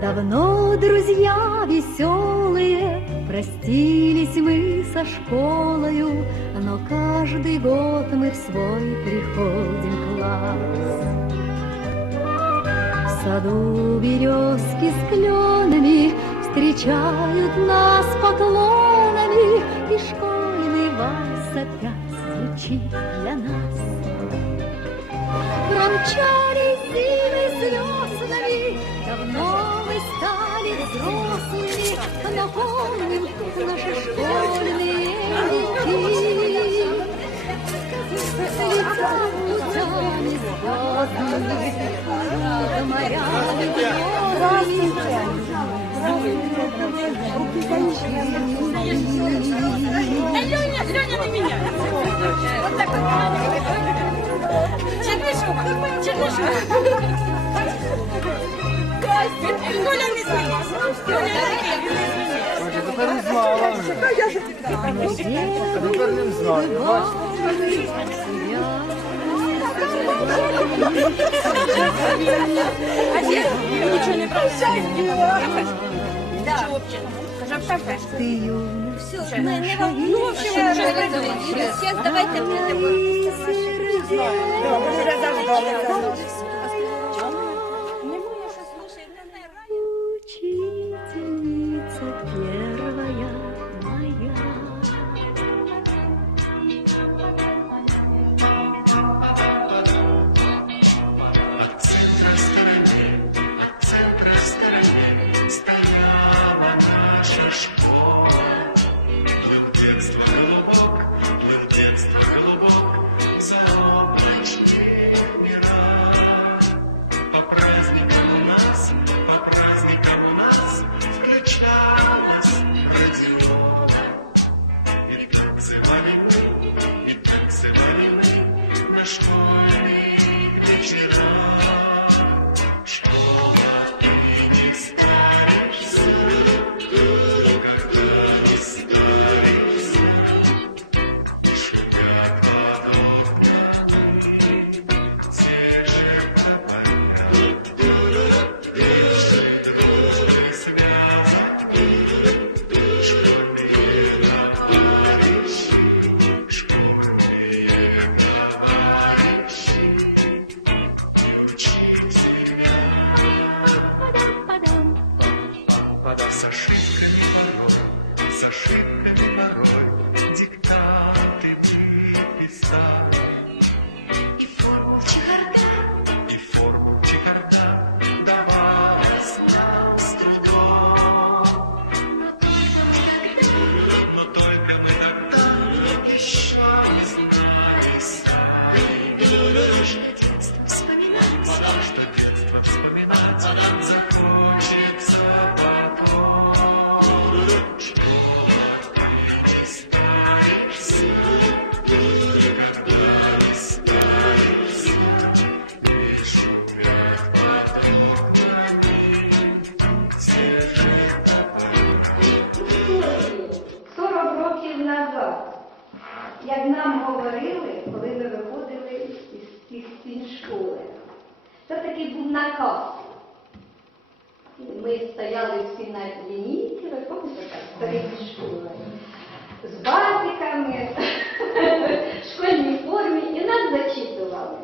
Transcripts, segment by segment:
Давно, друзья веселые, простились мы со школою, но каждый год мы в свой приходим класс. В саду березки с кленами встречают нас поклонами, и школьный вальс опять звучит для нас. Промчались зимы с веснами, Давно мы стали взрослыми, Но помним наши школьные веки. Летят лучами звездными, Над морями Да Леня, Леня на меня. Вот так вот. Чернышова, Чернышова. Коля не? А я нічого не прощаю. Сейчас давайте мне такий був наказ. Ми стояли всі на лінійці, ви пам'ятаєте, так, перед школою, з бантиками, в школьній формі, і нас зачитували.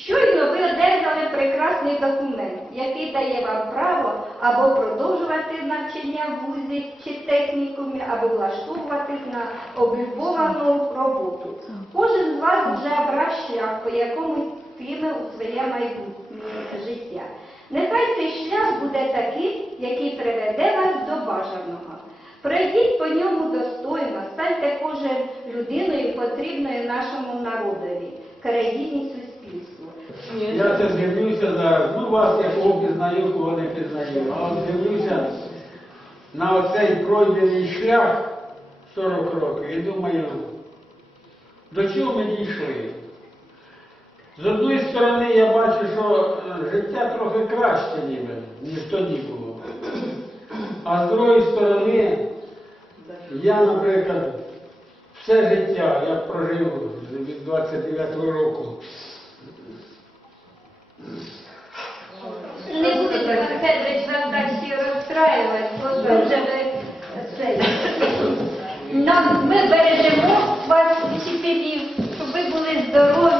Щойно ви одержали прекрасний документ, який дає вам право або продовжувати навчання в вузі чи технікумі, або влаштовуватись на облюбовану роботу. Кожен з вас вже обрав шлях, по якому йтиме у своє майбутнє життя. Нехай цей шлях буде такий, який приведе вас до бажаного. Пройдіть по ньому достойно, станьте кожен людиною, потрібною нашому народові, країні, суспільству. Я це дивлюся зараз, ну вас я кого пізнаю, кого не пізнаю, а от дивлюся на оцей пройдений шлях 40 років і думаю, до чого ми дійшли? З одної сторони я бачу, що е, життя трохи краще ніби, ніж тоді було. А з другої сторони, я, наприклад, все життя я прожив від 29-го року. Не будете Іван Федорович вас далі розстраювати, бо дуже ви. Нам ми бережемо вас вчителів, щоб ви були здорові.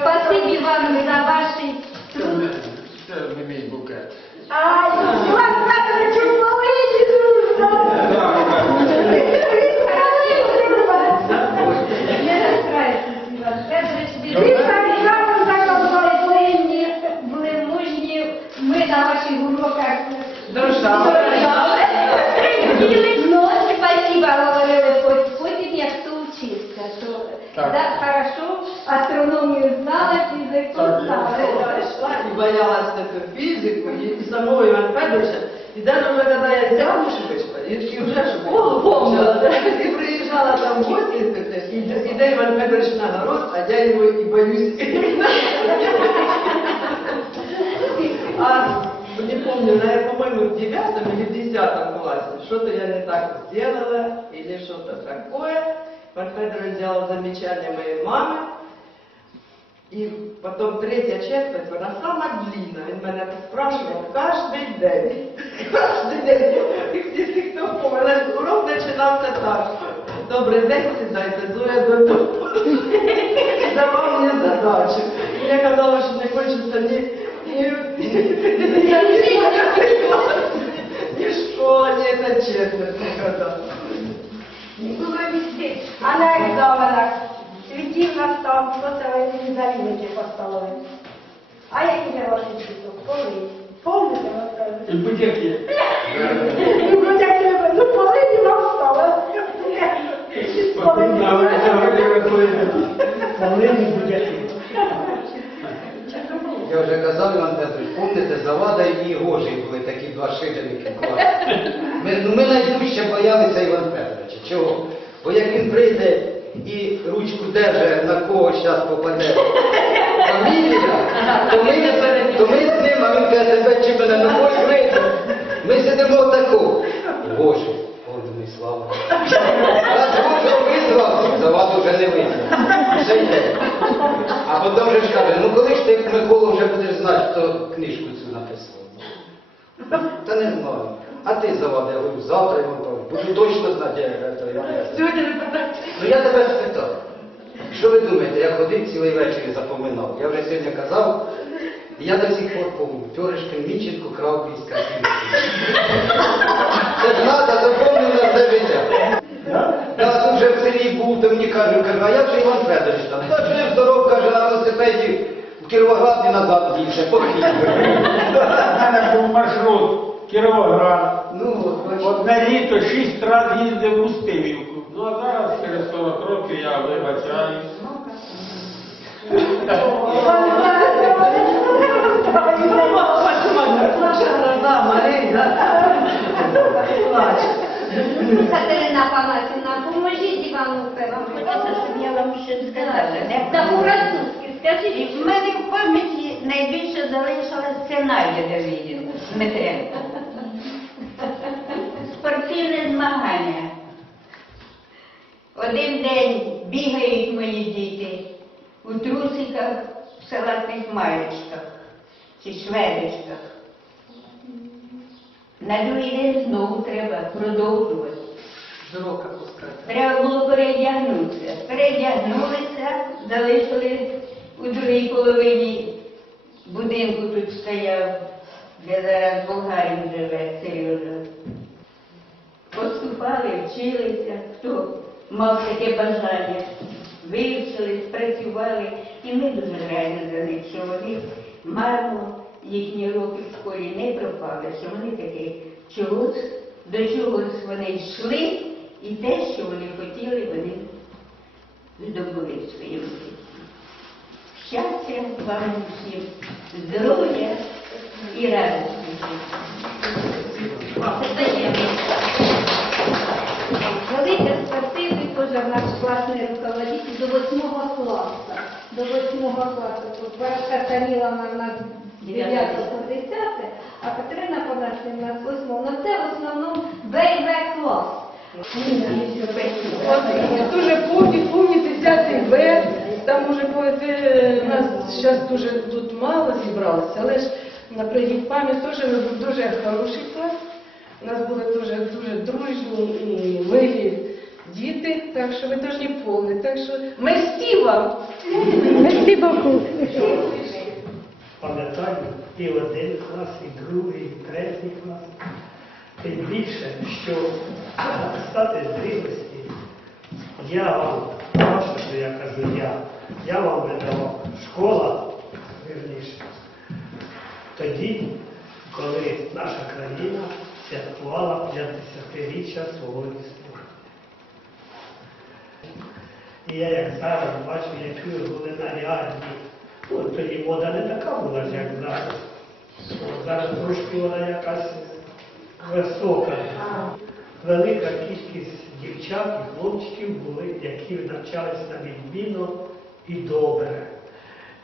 Спасибі вам за ваші труд. Це не мій букет. А Іван Федорович. Не Ви так так були мужні. Ми на ваших уроках Дружали. 9 или 10 классе что-то я не так сделала или что-то такое. Марфедра взяла замечание моей мамы. и потом третья четверть, вона сама длинна. Він мене спрашував кожен день. каждый день. І всі, хто помилась, урок начинался так. добрый день, сідайте, зоя до того. Давав мені задачу. І я казала, що не хочеться ні ні, ні это честно, ніколи. Було везде. А на екзаменах світів настав, хто це ви не заміники поставили. А я я ваші діток? Коли? Помните, І будь-які. Ну, як ну, коли не настав? Потім на вечорі виходить. Я вже казав, Іван Петрович, помните, Завада і Гожий були такі два шибеники класі. Ми, ну, ми найдужче боялися Івана Петровича. Чого? Бо як він прийде і ручку держить, на кого зараз попаде фамілія, то ми, то ми з ним, а він каже, тебе чи мене не можеш вийти. Ми сидимо таку. Боже, о, думаю, слава. Раз Божого визвав, Заваду вже не визвав. А потім вже ж каже, ну коли ж ти знати, хто книжку цю написав? Та не знаю. А ти завади, я говорю, завтра я вам кажу, буду точно знати, я то я. Сьогодні не питайте. Ну я тебе спитав. Що ви думаєте, я ходив цілий вечір і запоминав. Я вже сьогодні казав, і я до сих пор помню, Тьорешкин Міченко крав війська. Це ж запомнив на все життя. Я тут вже в селі був, то мені кажуть, кажу, а як же Іван Федорович там? Та жив здоров, каже, велосипеді в Кіровоград і назад їздив, по хліб. У мене був маршрут Кіровоград. Ну. Одне літо шість разів їздив у Стивівку. Ну а зараз через 40 років я Марія. Плаче. Катерина Палатівна, поможіть Івану. Хочеться, щоб я вам щось сказала. Та по-французьки скажіть. В мене в пам'яті найбільше залишилось це Надя Давидівна Дмитренко. Спортивне змагання. Один день бігають мої діти у трусиках, в салатних маєчках чи шведочках. На другий день знову треба продовжувати. Треба було передягнутися. Передягнулися, залишили у другій половині будинку тут стояв, де зараз Болгарин живе, Сережа. Поступали, вчилися, хто мав таке бажання. Вивчили, спрацювали, і ми дуже раді за них, що вони марно їхні роки в школі не пропали, що вони таки чогось, до чогось вони йшли, і те, що вони хотіли, вони здобули в своєму житті. Щастя вам всім, здоров'я і радості. Велике спасибі, теж наш класний руководитель до восьмого класу. до 8 класу. Тут Варашка Таміловна в нас 9 по 10, а Катерина Панасівна в нас 8. Ну це в основному БВ клас. Дуже повні, повні 10 Б. Там уже по- це, у нас зараз дуже тут мало зібралося, але ж на пригід пам'ять теж ми був дуже хороший клас. У нас були дуже дуже дружні і милі діти, так що ви теж не повні. Так що мерсі вам! Merci beaucoup. пам'ятаю і один клас, і другий, і третій клас. Тим більше, що стати зрілості, я вам, бачите, що я кажу я, я вам видавав школа, вірніше, тоді, коли наша країна святкувала 50-річчя свого існування. І я як зараз бачу, які були нарядні. Ну, тоді мода не така була, як зараз. Зараз трошки вона якась висока. Велика кількість дівчат і хлопчиків були, які навчались на відмінно і добре.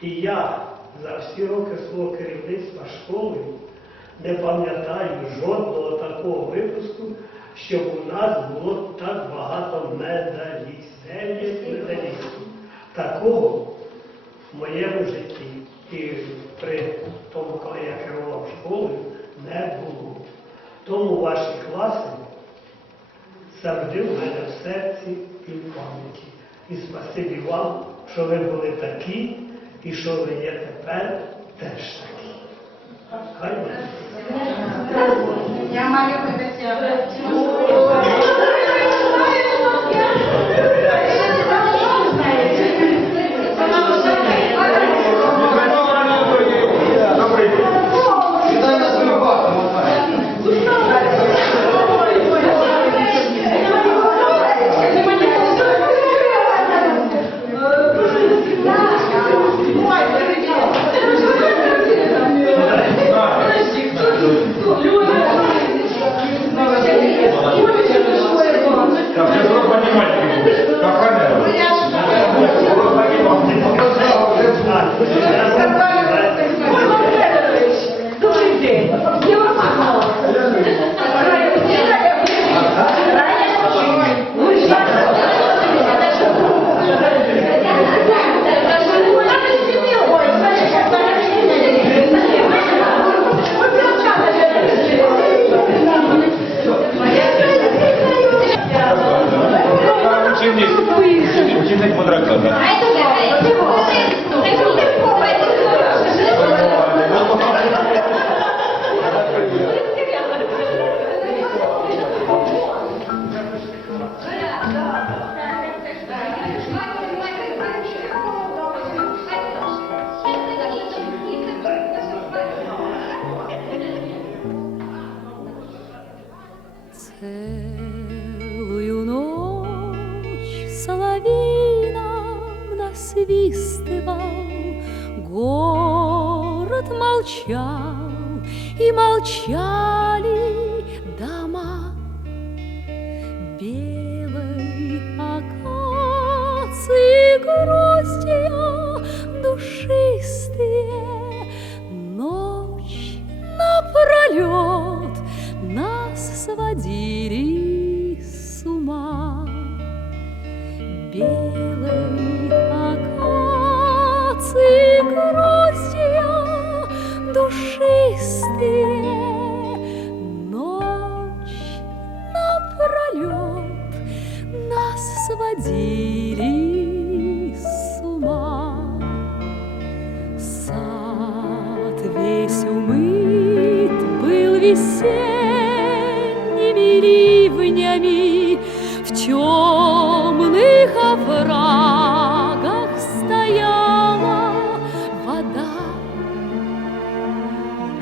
І я за всі роки свого керівництва школою не пам'ятаю жодного такого випуску, щоб у нас було так багато. Медалістів. Такого в моєму житті і при тому, коли я керував школою, не було. Тому ваші класи завжди в мене в серці і в пам'яті. І спасибі вам, що ви були такі, і що ви є тепер теж такі. Хай буде. Я маю насвистывал, Город молчал, и молчали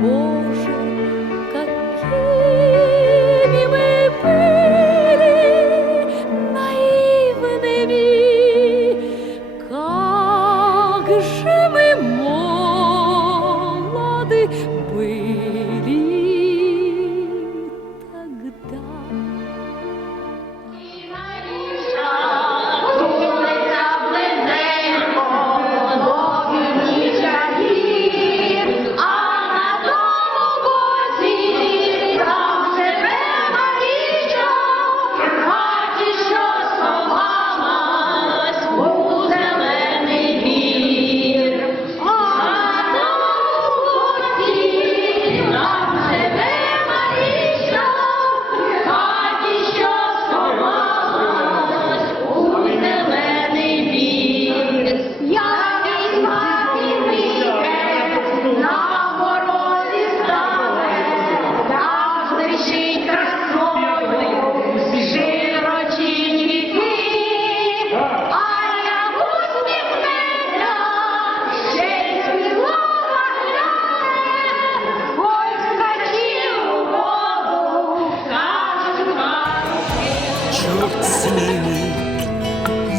Боже, ждет с ними.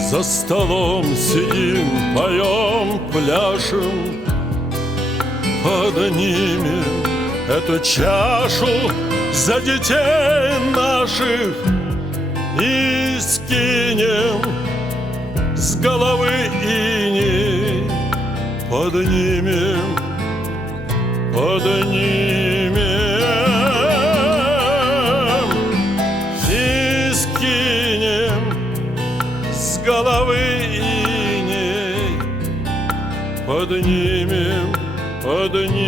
За столом сидим, поем, пляшем, под ними эту чашу за детей наших и скинем с головы ини поднимем, поднимем. головы иней Поднимем, поднимем.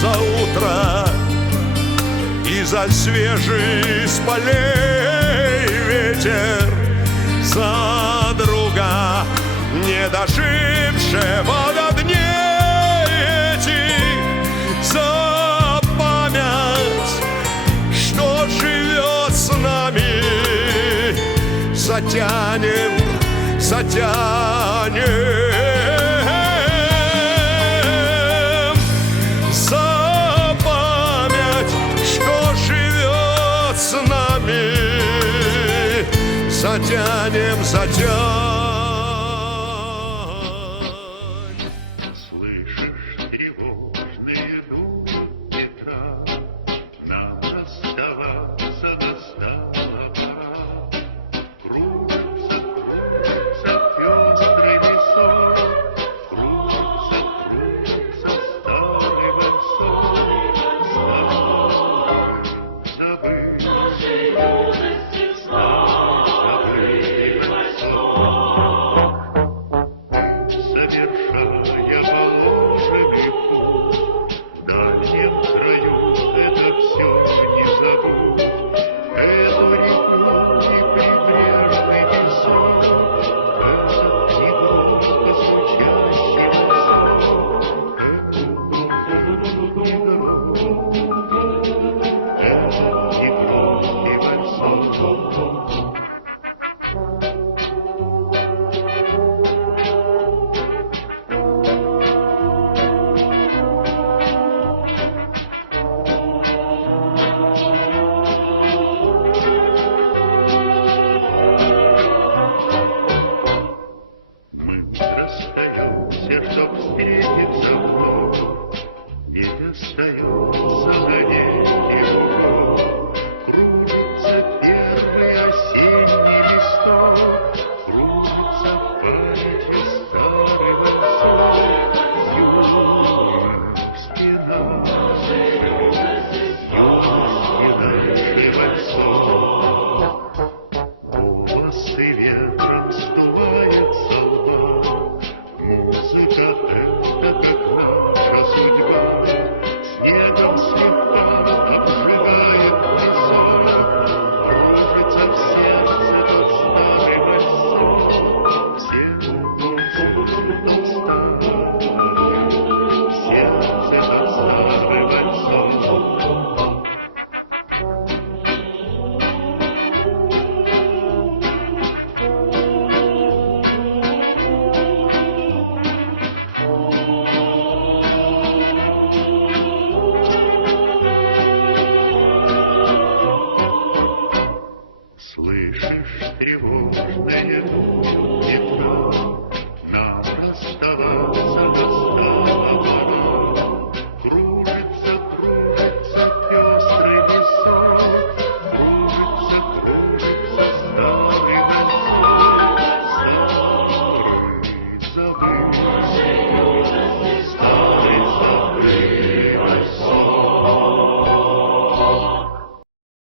За утро и за свежий с полей ветер За друга не дожившего до затянем, затянем. За память, что живет с нами. Затянем, затянем. Hallelujah.